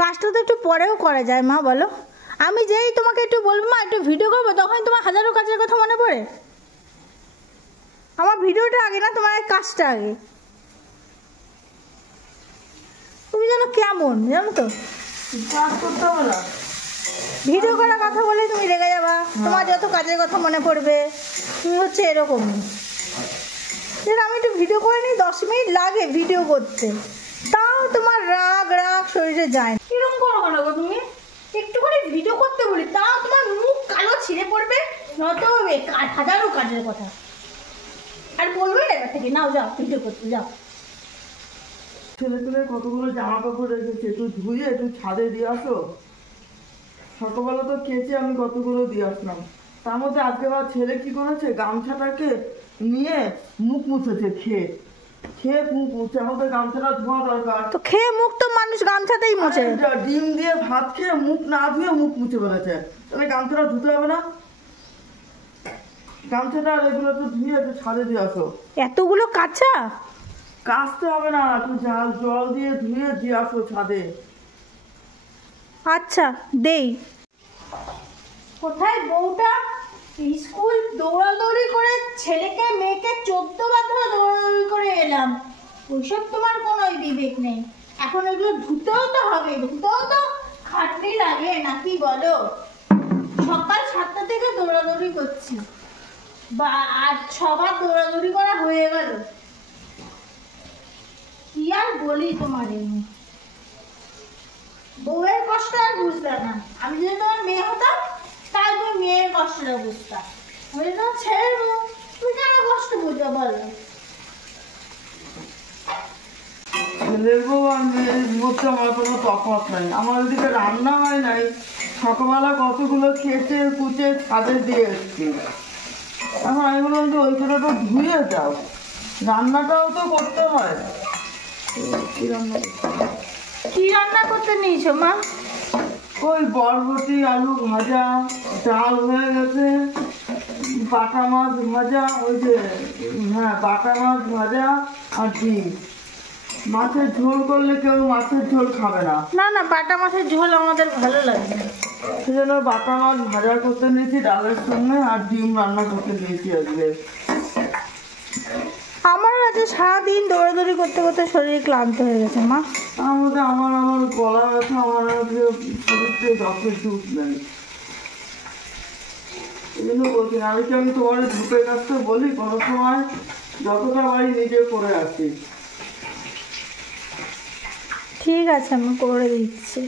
কাজটা তো একটু পরেও করা যায় মা, বলো। আমি যেই তোমাকে একটু বলবো মা একটু ভিডিও করবো, তখন তোমার হাজারো কাজের কথা মনে পড়ে। আমার ভিডিওটা আগে না, তোমার কাজটা আগে। তুমি জানো কেমন, জানো তো, কাজ করতে হবে না, ভিডিও করার কথা বলে তুমি রেগে যাবা, তোমার যত কাজের কথা মনে পড়বে। তুমি হচ্ছে এরকম, আমি একটু ভিডিও করে নিই, 10 মিনিট লাগে ভিডিও করতে, তাও তোমার রাগ রাগ শরীরে যায়। কিরকম করো কেন গো তুমি? একটু করে ভিডিও করতে বলি, তাও তোমার মুখ কালো ছিঁড়ে পড়বে, নয়তো হাজারো কাজের কথা। আর বলবে না এবার থেকে, নাও যাও ভিডিও করতে যাও। ছেলে ছেলে কতগুলো জামা কাপড় রেখেছে, একটু ধুয়ে একটু ছাদে দিয়ে আসো। সকালবেলা তো কেচে আমি কতগুলো দিয়ে আসলাম, তার মধ্যে আজকে আমার ছেলে কি করেছে, গামছাটাকে নিয়ে মুখ মুছেছে, খেয়ে খেয়ে মুখ মুছে। আমাদের গামছাটা ধোয়া দরকার, তো খেয়ে মুখ তো মানুষ গামছাতেই মুছে। ডিম দিয়ে ভাত খেয়ে মুখ না ধুয়ে মুখ মুছে বেড়েছে, তাহলে গামছাটা ধুতে হবে না? গামছাটা আর এগুলো একটু ধুয়ে একটু ছাদে দিয়ে আসো। এতগুলো কাঁচা কাচতে হবে না, একটু জল দিয়ে ধুয়ে দিয়ে আসো ছাদে। আচ্ছা দেই। কোথায় বউটা? স্কুল দৌড়াদৌড়ি করে ছেলেকে মেয়েকে 14 বার ধরে দৌড়াদৌড়ি করে এলাম, ওইসব তোমার কোনো বিবেক নেই। এখন এগুলো ধুতেও তো হবে, ধুতেও তো খাটনি লাগে নাকি বলো? সকাল 7টা থেকে দৌড়াদৌড়ি করছি, বা আজ 6 বার দৌড়াদৌড়ি করা হয়ে গেল। কি আর বলি তোমার, বউয়ের কষ্ট আর বুঝবে না। আমি যদি তোমার মেয়ে হতাম তাহলে তুমি মেয়ের কষ্টটা বুঝতাম। আমি যদি তোমার ছেলের বউ, তুমি কেন কষ্ট বুঝবে বলো? ছেলের বউ আর মেয়ের মধ্যে আমার কোনো তফাৎ নাই। আমার ওদিকে রান্না হয় নাই, সকালবেলা কতগুলো খেতে কুচে ছাদে দিয়ে এসছি। এখন আমি বললাম যে ওইখানে তো ধুয়ে যাও, রান্নাটাও তো করতে হয়। কি রান্না করতে নিয়েছো মা? ওই বরবটি আলু ভাজা, ডাল হয়ে গেছে, বাটা মাছ ভাজা, ওই যে হ্যাঁ বাটা মাছ ভাজা আর ডিম। মাছের ঝোল করলে কেউ মাছের ঝোল খাবে না। না না, বাটা মাছের ঝোল আমাদের ভালো লাগে, সেজন্য বাটা মাছ ভাজা করতে নিয়েছি ডালের সঙ্গে, আর ডিম রান্না করতে নিয়েছি আজকে। আমারও আজকে সারাদিন দৌড়াদৌড়ি করতে করতে শরীর ক্লান্ত হয়ে গেছে মা। তার মধ্যে আমার গলা ব্যথা, আমার শরীরতে রক্তের দুধ নেই, এই জন্য বলছি না। আমি তোমার ধূপের কাছে বলি কোনো সময়, যতটা বাড়ি নিজে করে আসি। ঠিক আছে, আমি করে দিচ্ছি।